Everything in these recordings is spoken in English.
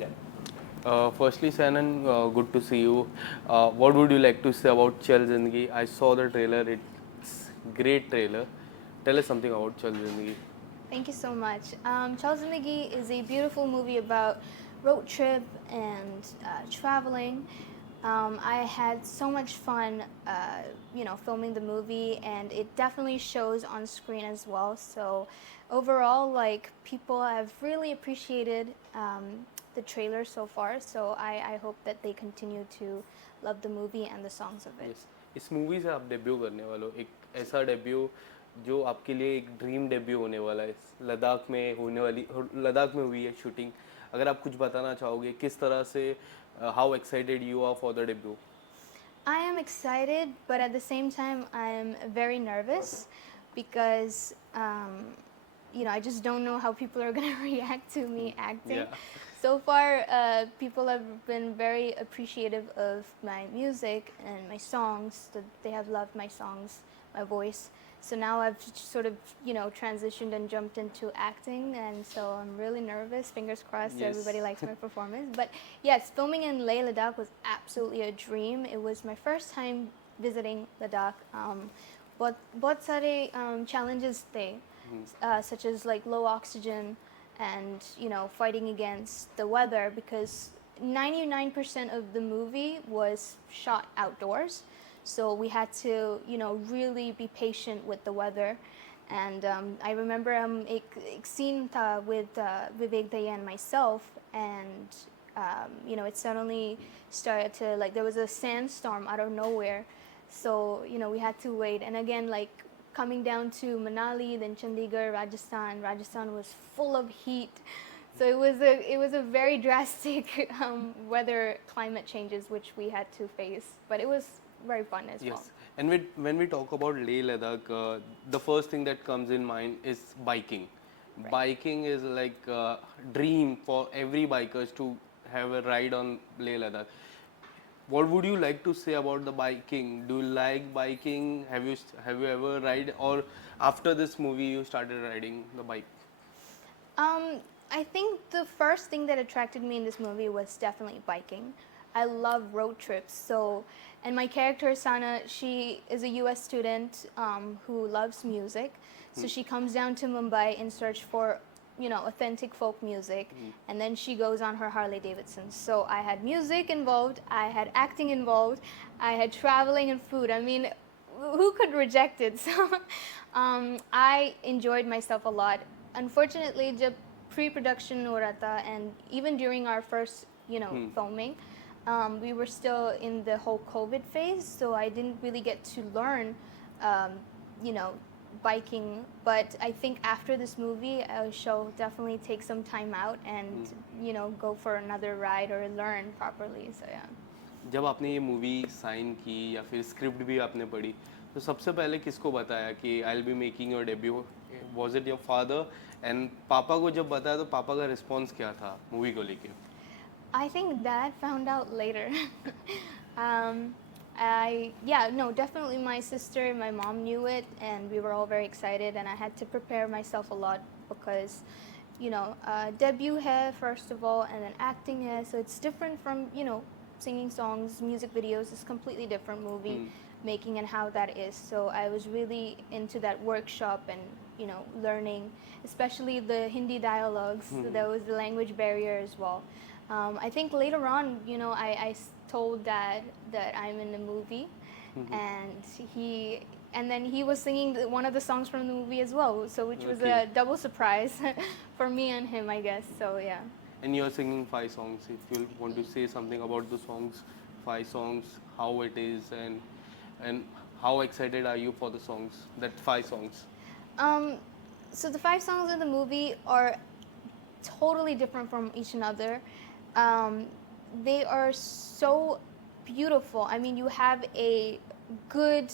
Yeah. Firstly, Sanan, good to see you. What would you like to say about Chal Zindagi? I saw the trailer. It's great trailer. Tell us something about Chal Zindagi. Thank you so much. Chal Zindagi is a beautiful movie about road trip and traveling. I had so much fun, filming the movie, and it definitely shows on screen as well. So, overall, like people have really appreciated the trailer so far. So I hope that they continue to love the movie and the songs of it. Yes, इस movie से आप debut करने वाले हो, एक ऐसा debut जो आपके लिए एक ड्रीम डेब्यू होने वाला है. लद्दाख में होने वाली, लद्दाख में हुई है शूटिंग. अगर आप कुछ बताना चाहोगे किस तरह से, how excited you are for the debut. I am excited, but at the same time, I'm very nervous because, I just don't know how people are going to react to me acting. या. So far, people have been very appreciative of my music and my songs. That they have loved my songs, my voice. So now I've sort of, transitioned and jumped into acting, and so I'm really nervous. Fingers crossed that Yes. everybody likes my performance. But yes, filming in Leh Ladakh was absolutely a dream. It was my first time visiting Ladakh. But बहुत सारे challenges थे, such as like low oxygen and fighting against the weather because 99% of the movie was shot outdoors. So we had to, really be patient with the weather. And I remember एक scene था with Vivek Daya and myself, and it suddenly started to, like, there was a sandstorm out of nowhere. So we had to wait, and again, like, coming down to Manali, then Chandigarh, Rajasthan. Rajasthan was full of heat, so it was a very drastic weather climate changes which we had to face. But it was very fun as well. Yes, and when we talk about Leh Ladakh, the first thing that comes in mind is biking. Right. Biking is like a dream for every bikers to have a ride on Leh Ladakh. What would you like to say about the biking? Do you like biking? Have you ever ride, or after this movie you started riding the bike? Um, I think the first thing that attracted me in this movie was definitely biking. I love road trips. So, and my character Sana, she is a U.S. student who loves music. So she comes down to Mumbai in search for, authentic folk music, and then she goes on her Harley Davidson. So I had music involved, I had acting involved, I had traveling and food. I mean, who could reject it? So I enjoyed myself a lot. Unfortunately, the pre-production हो रहा था, and even during our first, filming, we were still in the whole COVID phase, so I didn't really get to learn, um, you know, biking. But I think after this movie, I shall definitely take some time out and, go for another ride or learn properly. So yeah. जब आपने ये movie sign की या फिर script भी आपने पढ़ी, तो सबसे पहले किसको बताया कि I will be making your debut? Was it your father? And पापा को जब बताया तो पापा का रिस्पॉन्स क्या था मूवी को लेके? I think Dad found out later. um, no, definitely my sister and my mom knew it, and we were all very excited. And I had to prepare myself a lot because, debut hai first of all, and then acting hai. So it's different from singing songs, music videos. It's completely different movie making and how that is. So I was really into that workshop and learning, especially the Hindi dialogues. So there was the language barrier as well. I think later on, I told Dad that I'm in the movie, and then he was singing one of the songs from the movie as well, so which was Okay. a double surprise for me and him, I guess. So yeah. And you're singing 5 songs. If you want to say something about the songs, 5 songs, how it is, and how excited are you for the songs? That 5 songs. Um, so the 5 songs in the movie are totally different from each another. Um, they are so beautiful. I mean, you have a good,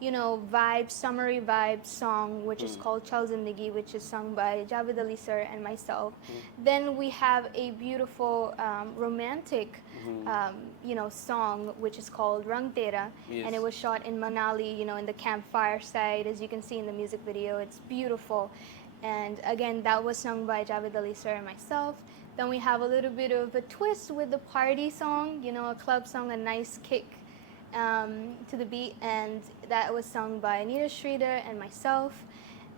vibe, summery vibe song, which is called Chal Zindagi, which is sung by Javed Ali sir and myself. Then we have a beautiful romantic, song, which is called Rang Tera, Yes. and it was shot in Manali, in the campfire site, as you can see in the music video. It's beautiful. And again, that was sung by Javed Ali sir and myself. Then we have a little bit of a twist with the party song, you know, a club song, a nice kick to the beat, and that was sung by Anita Streeter and myself.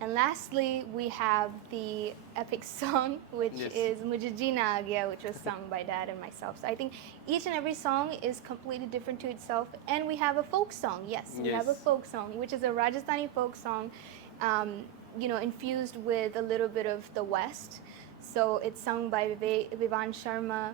And lastly, we have the epic song, which Yes. is Mujhe Jeena Aa Gaya, which was sung by Dad and myself. So I think each and every song is completely different to itself. And we have a folk song, yes, we have a Yes. folk song, which is a Rajasthani folk song, you know, infused with a little bit of the West. So it's sung by Vivan Sharma,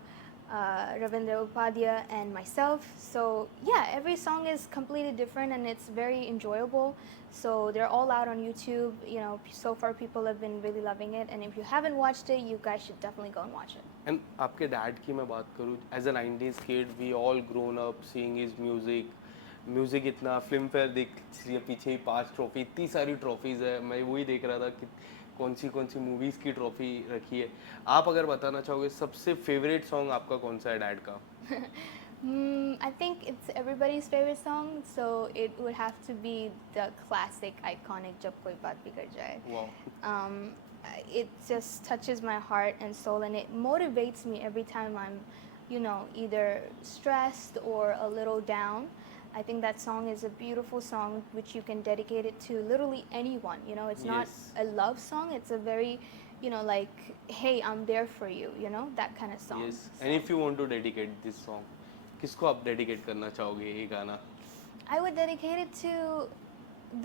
Ravindra Upadhyay, and myself. So yeah, every song is completely different and it's very enjoyable. So they're all out on YouTube. You know, so far people have been really loving it. And if you haven't watched it, you guys should definitely go and watch it. And आपके dad की मैं बात करूँ as a 90s kid we all grown up seeing his music इतना Filmfare देख लिए पीछे ही 5 trophy इतनी सारी ट्रॉफीज़ है मैं वही देख रहा था कि कौन सी मूवीज़ की ट्रॉफी रखी है आप अगर बताना चाहोगे सबसे फेवरेट सॉन्ग आपका कौन सा है डैड का I think it's everybody's favorite song, so it would have to be the classic, iconic "Jab Koi Baat Bigad Jaye." वाह It just touches my heart and soul, and it motivates me every time I'm, you know, either stressed or a little down. I think that song is a beautiful song which you can dedicate it to literally anyone. You know, it's not Yes. a love song. It's a very, you know, like, hey, I'm there for you. You know, that kind of song. Yes and if you want to dedicate this song किसको आप dedicate करना चाहोगे ये गाना I would dedicate it to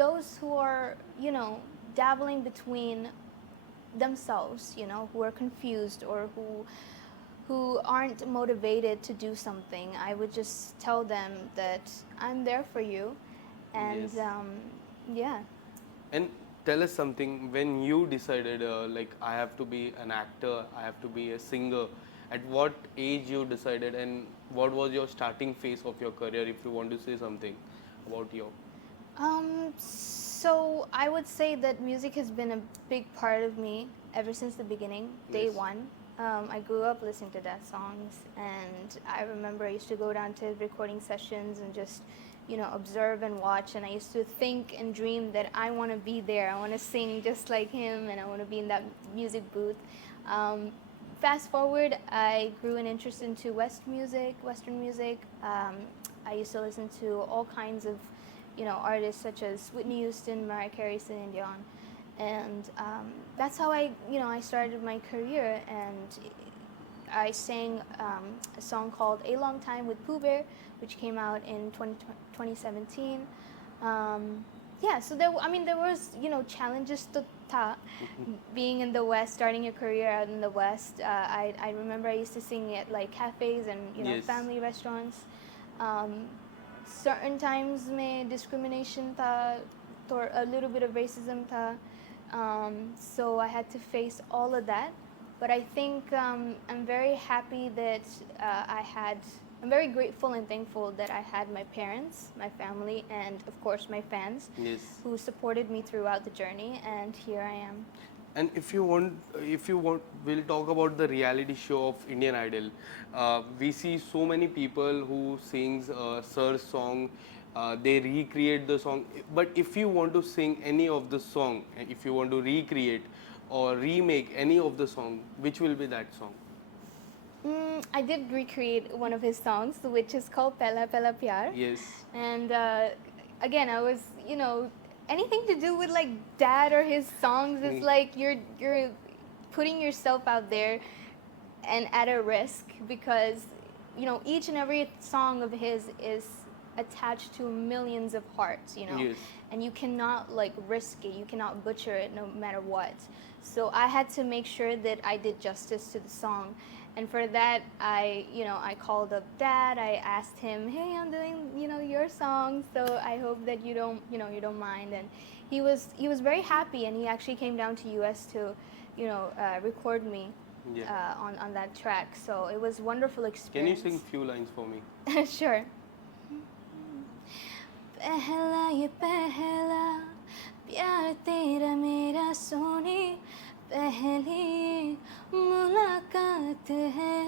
those who are, you know, dabbling between themselves, you know, who are confused or who aren't motivated to do something. I would just tell them that I'm there for you, and Yes. yeah. And tell us something when you decided like I have to be an actor, I have to be a singer. At what age you decided and what was your starting phase of your career if you want to say something about your So I would say that music has been a big part of me ever since the beginning, day Yes. one. I grew up listening to that songs, and I remember I used to go down to recording sessions and just, you know, observe and watch. And I used to think and dream that I want to be there. I want to sing just like him, and I want to be in that music booth. Fast forward, I grew an interest into Western music. I used to listen to all kinds of, you know, artists such as Whitney Houston, Mariah Carey, Celine Dion, and that's how I started my career. And I sang a song called "A Long Time" with Pooh Bear, which came out in 2017. Yeah, so there was, you know, challenges to being in the West, starting your career out in the West. I remember I used to sing at like cafes and, you know, Yes. family restaurants. Certain times में discrimination था, or a little bit of racism था. So I had to face all of that. But I think I'm very happy that I'm very grateful and thankful that I had my parents, my family, and of course my fans yes who supported me throughout the journey, and here I am. and if you want we'll talk about the reality show of Indian Idol. We see so many people who sings Sir's song, they recreate the song, but if you want to sing any of the song, if you want to recreate or remake any of the song, which will be that song? I did recreate one of his songs, which is called Pehla Pehla Pyar. Yes. And again, I was, you know, anything to do with like dad or his songs, it's like you're putting yourself out there and at a risk, because, you know, each and every song of his is attached to millions of hearts, you know. Yes. And you cannot like risk it, you cannot butcher it no matter what. So I had to make sure that I did justice to the song. And for that, I called up Dad. I asked him, "Hey, I'm doing, you know, your song, so I hope that you don't mind." And he was very happy, and he actually came down to US to, you know, record me Yeah. on that track. So it was a wonderful Can you experience. sing few lines for me? Sure. पहला ये पहला प्यार तेरा मेरा सोनी, पहली मुलाकात है,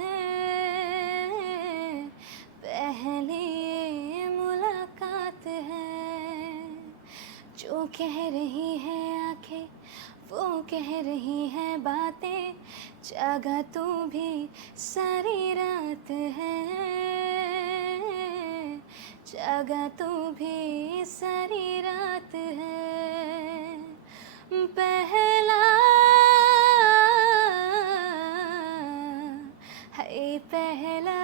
पहली मुलाकात है, जो कह रही है आंखें वो कह रही है बातें, जागा तू भी सारी रात है, जागा तू भी सारी रात है, पहला है पहला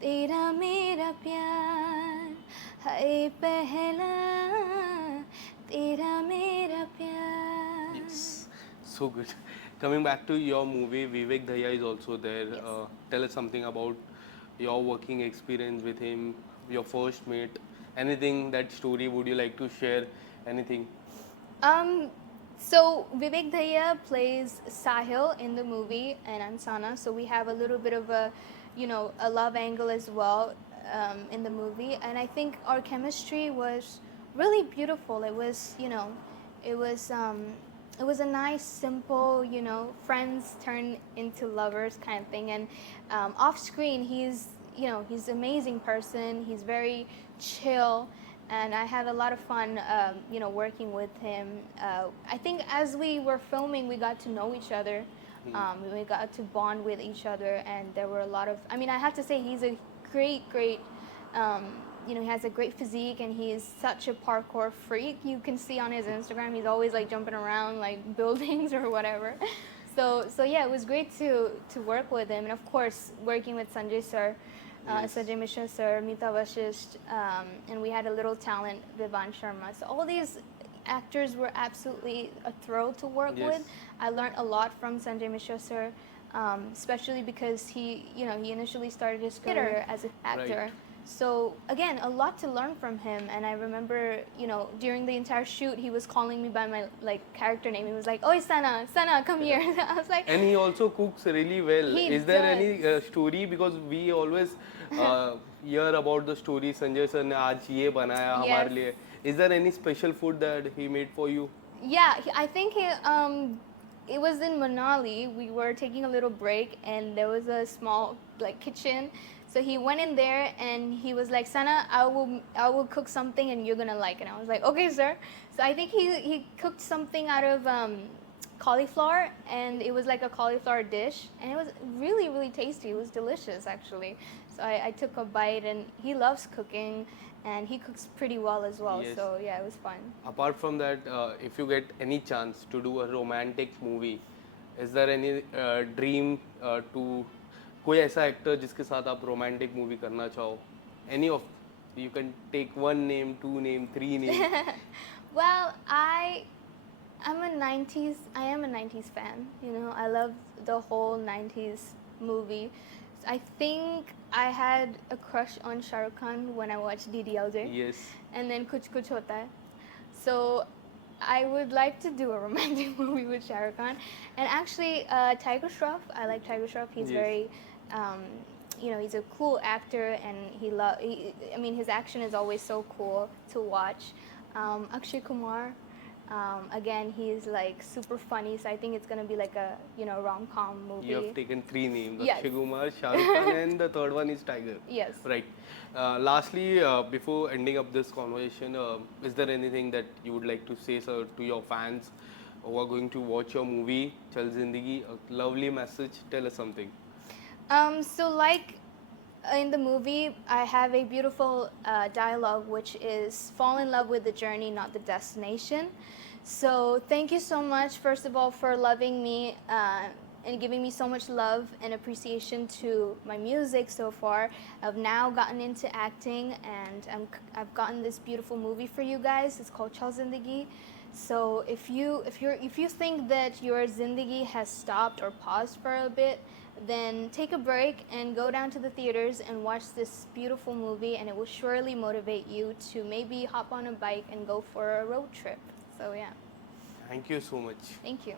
तेरा मेरा प्यार, है पहला तेरा मेरा प्यार. Yes, so good. Coming back to your movie, Vivek Dhaya is also there. Yes. Tell us something about your working experience with him, your first meet, anything, that story would you like to share? Anything? Um, so Vivek Dhaya plays Sahil in the movie, and I'm Sana. So we have a little bit of a, a love angle as well in the movie, and I think our chemistry was really beautiful. It was, it was. It was a nice, simple, friends turn into lovers kind of thing. And off screen, he's an amazing person. He's very chill, and I had a lot of fun, working with him. I think as we were filming, we got to know each other. We got to bond with each other, and there were a lot of. I mean, I have to say, he's a great. He has a great physique, and he is such a parkour freak. You can see on his Instagram, he's always like jumping around like buildings or whatever. So yeah, it was great to work with him, and of course working with Sanjay sir. Yes. Sanjay Mishra sir, Mita Vashisht, and we had a little talent, Vivan Sharma. So all these actors were absolutely a thrill to work Yes. with. I learned a lot from Sanjay Mishra sir, especially because he initially started his career as an actor. Right. So again, a lot to learn from him. And I remember, during the entire shoot, he was calling me by my character name. He was like, "Oi, Sana, come here." I was like, And he also cooks really well. He Is there does. any story, because we always hear about the story, Sanjay sir ने आज ये बनाया हमारे लिए. Is there any special food that he made for you? Yeah, I think it was in Manali. We were taking a little break, and there was a small kitchen. So he went in there and he was like, "Sana, I will cook something and you're gonna like it." And I was like, "Okay, sir." So I think he cooked something out of cauliflower, and it was like a cauliflower dish, and it was really tasty. It was delicious actually. So I took a bite, and he loves cooking, and he cooks pretty well as well. Yes. So yeah, it was fun. Apart from that, if you get any chance to do a romantic movie, is there any dream to कोई ऐसा actor जिसके साथ आप romantic movie करना चाहो? Any of, you can take one name, two name, three name. Well, I am a 90s fan. I love the whole 90s movie. I think I had a crush on Shah Rukh Khan when I watched DDLJ. Yes. And then Kuch Kuch Hota Hai. So I would like to do a romantic movie with Shah Rukh Khan. And actually, Tiger Shroff, I like Tiger Shroff. He's Yes. very, he's a cool actor, and his action is always so cool to watch. Akshay Kumar, again, he's super funny, so I think it's gonna be like a rom-com movie. You have taken three names: Yes. Akshay Kumar, Shah Rukh Khan, and the third one is Tiger. Yes. Right. Lastly, before ending up this conversation, is there anything that you would like to say, sir, to your fans who are going to watch your movie, Chal Zindagi? A lovely message. Tell us something. So in the movie, I have a beautiful dialogue, which is fall in love with the journey, not the destination. So thank you so much, first of all, for loving me and giving me so much love and appreciation to my music so far. I've now gotten into acting, and I've gotten this beautiful movie for you guys. It's called Chal Zindagi. So if you think that your zindagi has stopped or paused for a bit, then take a break and go down to the theaters and watch this beautiful movie, and it will surely motivate you to maybe hop on a bike and go for a road trip. So yeah, Thank you so much. thank you.